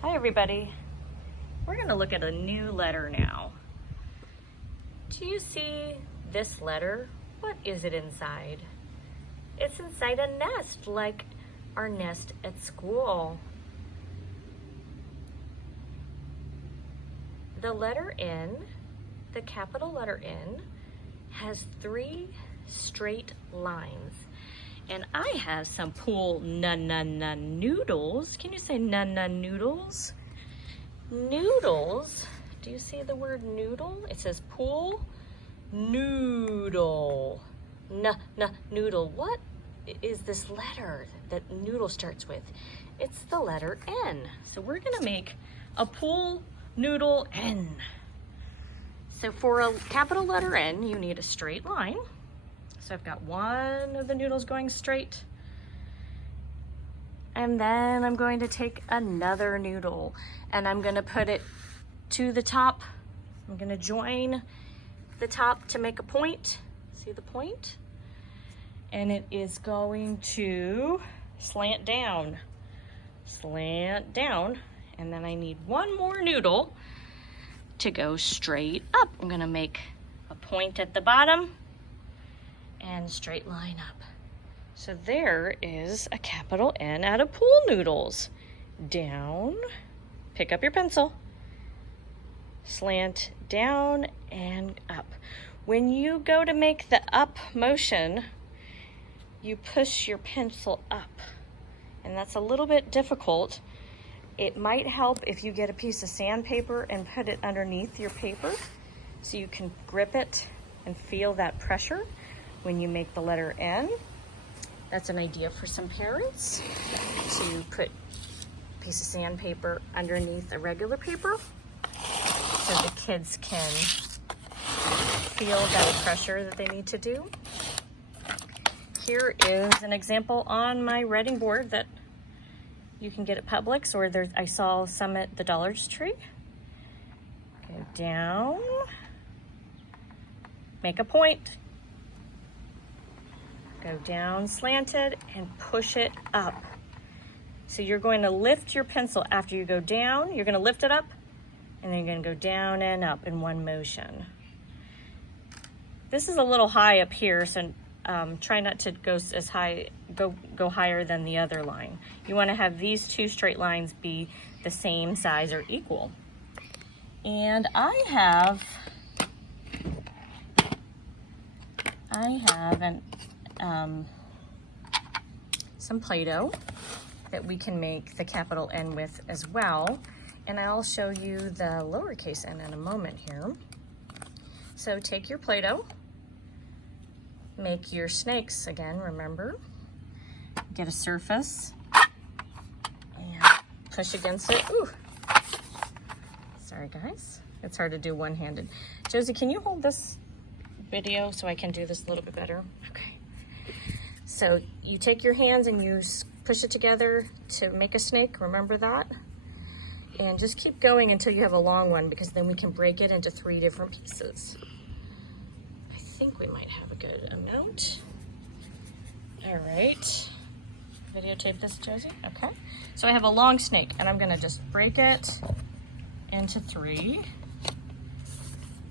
Hi everybody. We're going to look at a new letter now. Do you see this letter? What is it inside? It's inside a nest, like our nest at school. The letter N, the capital letter N, has 3 straight lines. And I have some Pool Noodles. Can you say Noodles? Noodles. Do you see the word noodle? It says Pool Noodle. Noodle. What is this letter that noodle starts with? It's the letter N. So we're gonna make a Pool Noodle N. So for a capital letter N, you need a straight line. So I've got one of the noodles going straight. And then I'm going to take another noodle and I'm gonna put it to the top. I'm gonna join the top to make a point. See the point? And it is going to slant down. Slant down. And then I need one more noodle to go straight up. I'm gonna make a point at the bottom and straight line up. So there is a capital N out of Pool Noodles. Down, pick up your pencil, slant down and up. When you go to make the up motion, you push your pencil up. And that's a little bit difficult. It might help if you get a piece of sandpaper and put it underneath your paper so you can grip it and feel that pressure when you make the letter N. That's an idea for some parents, to put a piece of sandpaper underneath a regular paper so the kids can feel that pressure that they need to do. Here is an example on my writing board that you can get at Publix, or I saw some at the Dollar Tree. Go down, make a point. Go down slanted and push it up. So you're going to lift your pencil after you go down. You're going to lift it up and then you're going to go down and up in one motion. This is a little high up here, so try not to go as high, go higher than the other line. You want to have these 2 straight lines be the same size or equal. And I have some Play-Doh that we can make the capital N with as well. And I'll show you the lowercase n in a moment here. So take your Play-Doh, make your snakes again, remember. Get a surface and push against it. Ooh. Sorry guys, it's hard to do one-handed. Josie, can you hold this video so I can do this a little bit better? Okay. So you take your hands and you push it together to make a snake, remember that? And just keep going until you have a long one, because then we can break it into 3 different pieces. I think we might have a good amount. All right. Videotape this, Josie? Okay. So I have a long snake and I'm gonna just break it into 3.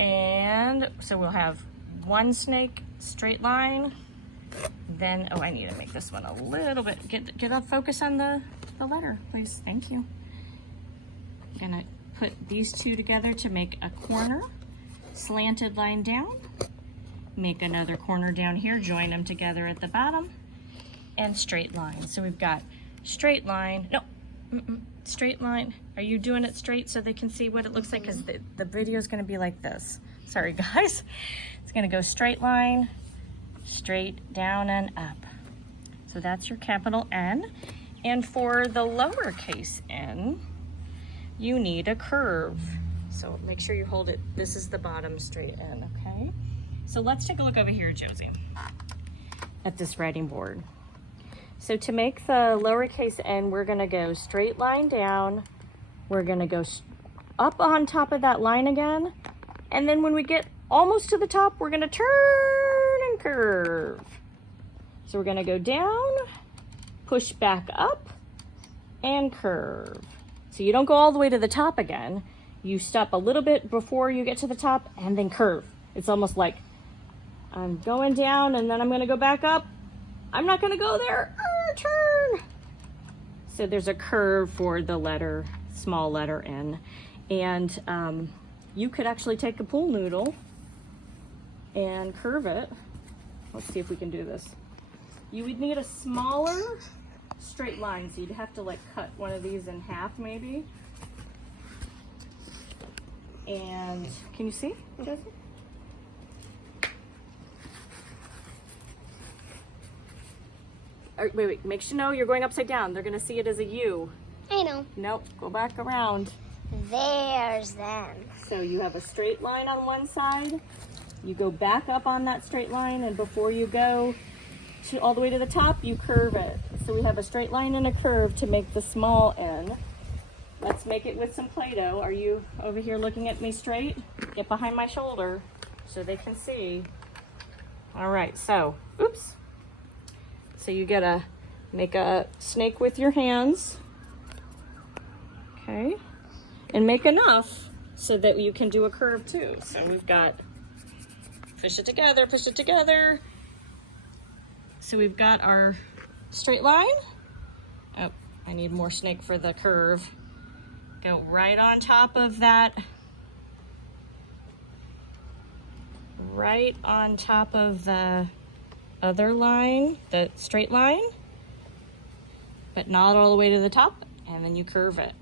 And so we'll have 1 snake, straight line. Then, oh, I need to make this one a little bit, get a focus on the letter, please. Thank you. I'm gonna put these 2 together to make a corner, slanted line down, make another corner down here, join them together at the bottom, and straight line. So we've got straight line, straight line. Are you doing it straight so they can see what it looks like? Because the video is gonna be like this. Sorry guys. It's gonna go straight line, straight down and up. So that's your capital N. And for the lowercase n, you need a curve. So make sure you hold it. This is the bottom straight N, okay? So let's take a look over here, Josie, at this writing board. So to make the lowercase n, we're gonna go straight line down. We're gonna go up on top of that line again. And then when we get almost to the top, we're gonna turn and curve. So we're gonna go down, push back up, and curve. So you don't go all the way to the top again. You stop a little bit before you get to the top and then curve. It's almost like I'm going down and then I'm gonna go back up. I'm not gonna go there, turn. So there's a curve for the letter, small letter N. And you could actually take a pool noodle and curve it. Let's see if we can do this. You would need a smaller straight line, so you'd have to like cut one of these in half maybe. And can you see, Josie? Wait, make sure you're going upside down. They're gonna see it as a U. I know. Nope, go back around. There's them. So you have a straight line on one side. You go back up on that straight line, and before you go all the way to the top, you curve it. So we have a straight line and a curve to make the small N. Let's make it with some Play-Doh. Are you over here looking at me straight? Get behind my shoulder so they can see. All right, so, oops. So you gotta make a snake with your hands. Okay. And make enough so that you can do a curve too. So we've got, push it together, push it together. So we've got our straight line. Oh, I need more snake for the curve. Go right on top of that. Right on top of the other line, the straight line, but not all the way to the top, and then you curve it.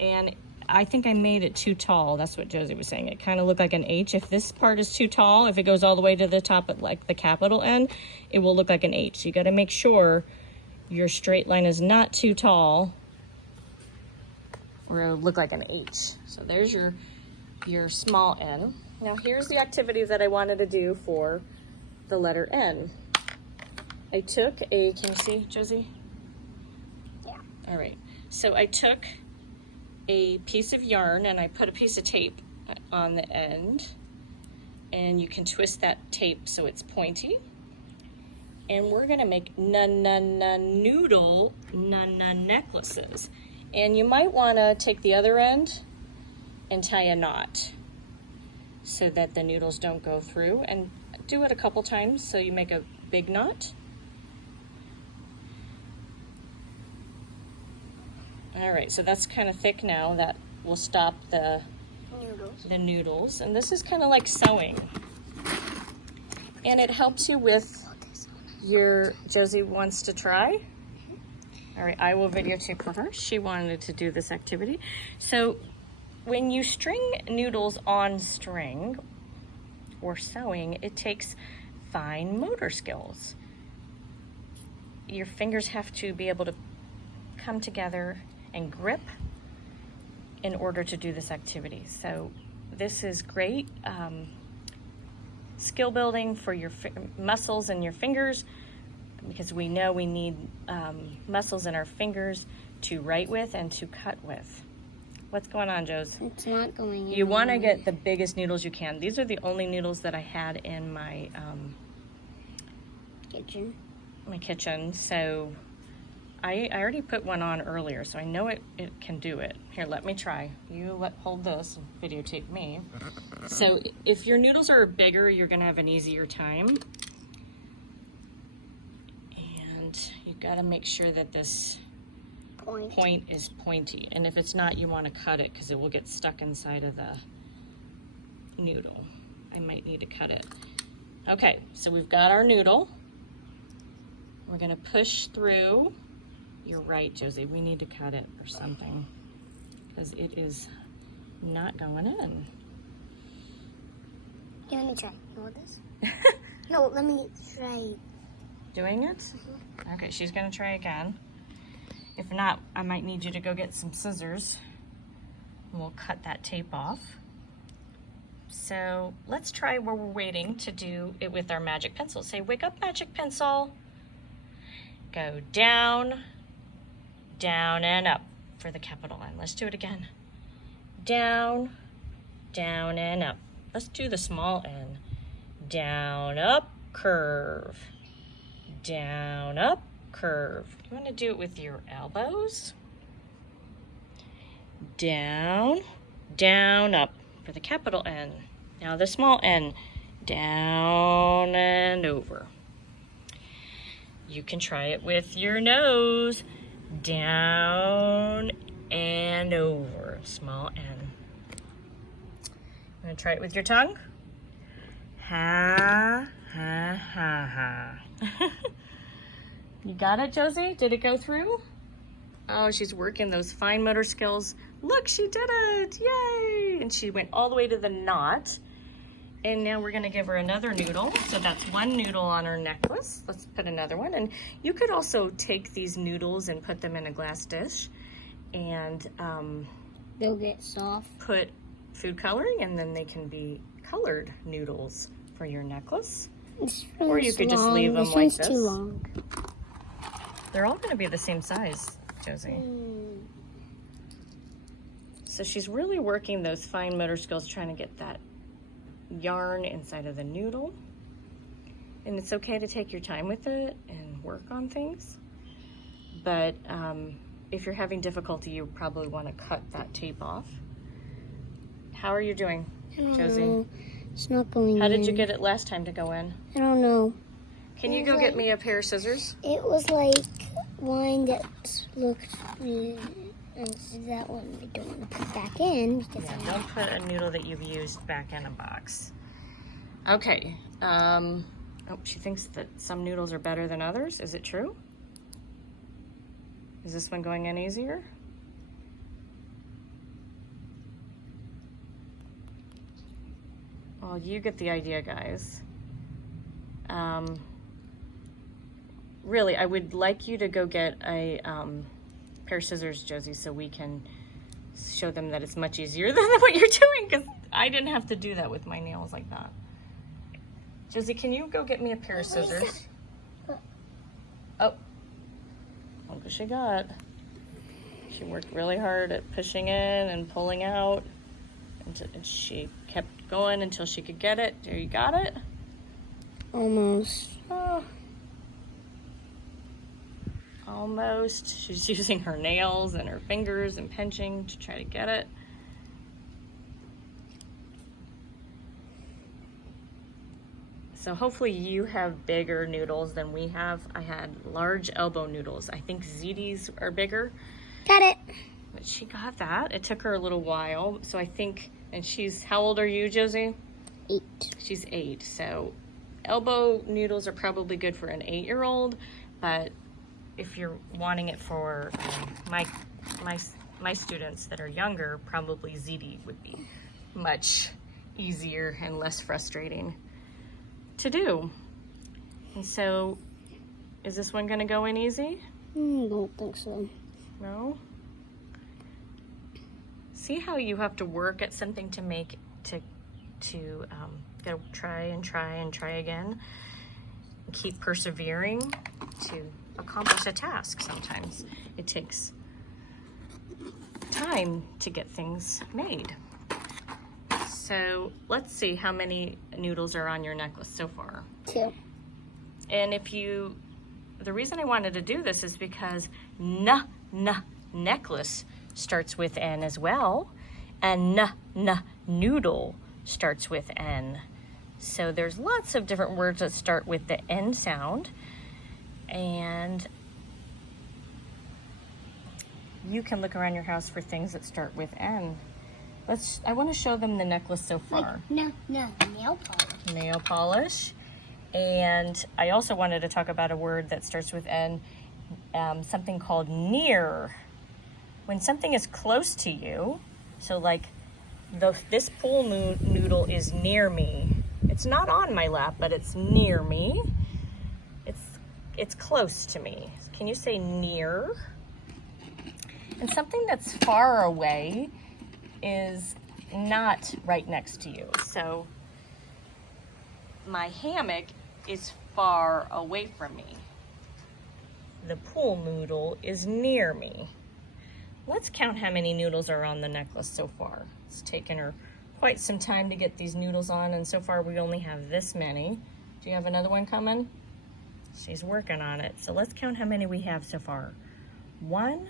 And I think I made it too tall. That's what Josie was saying. It kind of looked like an H. If this part is too tall, if it goes all the way to the top at like the capital N, it will look like an H. So you got to make sure your straight line is not too tall or it'll look like an H. So there's your small N. Now here's the activity that I wanted to do for the letter N. I took a, can you see, Josie? Yeah. All right. So I took a piece of yarn and I put a piece of tape on the end, and you can twist that tape so it's pointy. And we're gonna make noodle necklaces. And you might wanna take the other end and tie a knot so that the noodles don't go through, and do it a couple times so you make a big knot. All right, so that's kind of thick now. That will stop the noodles. And this is kind of like sewing. And it helps you with your, Josie wants to try. All right, I will videotape for her. She wanted to do this activity. So when you string noodles on string or sewing, it takes fine motor skills. Your fingers have to be able to come together and grip in order to do this activity. So this is great skill building for your muscles and your fingers, because we know we need muscles in our fingers to write with and to cut with. What's going on, Joes? It's not going in. You want to get the biggest noodles you can. These are the only noodles that I had in my kitchen. So I already put one on earlier, so I know it can do it. Here, let me try. Hold this and videotape me. So if your noodles are bigger, you're gonna have an easier time. And you gotta make sure that this point is pointy. And if it's not, you wanna cut it because it will get stuck inside of the noodle. I might need to cut it. Okay, so we've got our noodle. We're gonna push through. You're right, Josie, we need to cut it or something because it is not going in. Yeah, let me try. You want this? No, let me try. Doing it? Mm-hmm. Okay, she's gonna try again. If not, I might need you to go get some scissors. We'll cut that tape off. So let's try where we're waiting to do it with our magic pencil. Say, wake up, magic pencil. Go down, down and up for the capital N. Let's do it again. Down, down and up. Let's do the small N. Down, up, curve. Down, up, curve. You want to do it with your elbows. Down, down, up for the capital N. Now the small n. Down and over. You can try it with your nose. Down and over. Small n. I'm going to try it with your tongue. Ha, ha, ha, ha. You got it, Josie? Did it go through? Oh, she's working those fine motor skills. Look, she did it. Yay! And she went all the way to the knot. And now we're going to give her another noodle. So that's one noodle on her necklace. Let's put another one. And you could also take these noodles and put them in a glass dish and they'll get soft. Put food coloring, and then they can be colored noodles for your necklace. Or you could just leave them like this. Too long. They're all going to be the same size, Josie. So she's really working those fine motor skills, trying to get that yarn inside of the noodle. And it's okay to take your time with it and work on things. But if you're having difficulty, you probably want to cut that tape off. How are you doing, Josie? It's not going in. How did you get it last time to go in? I don't know. Can you go get me a pair of scissors? It was like one that looked, and that one I don't want to put back in because Don't put a noodle that you've used back in a box. Okay. Oh, she thinks that some noodles are better than others. Is it true? Is this one going in easier? Well, you get the idea, guys. Really, I would like you to go get a pair of scissors, Josie, so we can show them that it's much easier than what you're doing, because I didn't have to do that with my nails like that. Josie, can you go get me a pair of scissors? Oh, look what she got. She worked really hard at pushing in and pulling out, and she kept going until she could get it. There, you got it? almost. Oh. Almost. She's using her nails and her fingers and pinching to try to get it. So hopefully you have bigger noodles than we have. I had large elbow noodles. I think Ziti's are bigger. Got it. But she got that. It took her a little while. So I think, and she's, how old are you, Josie? 8. She's 8. So elbow noodles are probably good for an 8-year-old, but if you're wanting it for my students that are younger, probably Ziti would be much easier and less frustrating to do. And so, is this one gonna go in easy? Don't think so. No? See how you have to work at something to make, to go try and try and try again. Keep persevering to accomplish a task. Sometimes it takes time to get things made. So let's see how many noodles are on your necklace so far. 2. And if you, the reason I wanted to do this is because necklace starts with N as well, and noodle starts with N. So there's lots of different words that start with the N sound, and you can look around your house for things that start with N. I want to show them the necklace so far. No, nail polish. Nail polish. And I also wanted to talk about a word that starts with N, something called near. When something is close to you, so like this pool noodle is near me. It's not on my lap, but it's near me. It's close to me. Can you say near? And something that's far away is not right next to you. So my hammock is far away from me. The pool noodle is near me. Let's count how many noodles are on the necklace so far. It's taken her quite some time to get these noodles on, and so far we only have this many. Do you have another one coming? She's working on it. So let's count how many we have so far. 1,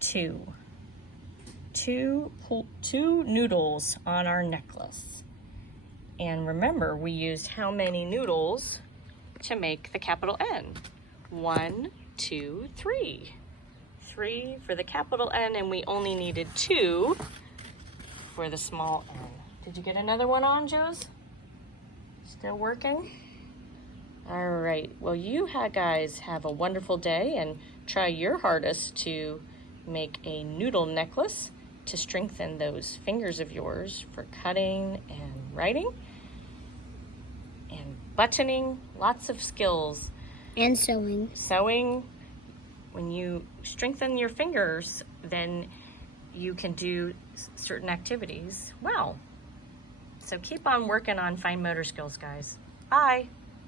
2. Two noodles on our necklace. And remember, we used how many noodles to make the capital N? 1, 2, 3. 3 for the capital N, and we only needed 2 for the small n. Did you get another one on, Joes? Still working? All right, well, you guys have a wonderful day and try your hardest to make a noodle necklace to strengthen those fingers of yours for cutting and writing and buttoning, lots of skills. And sewing. Sewing, when you strengthen your fingers, then you can do certain activities well. So keep on working on fine motor skills, guys. Bye.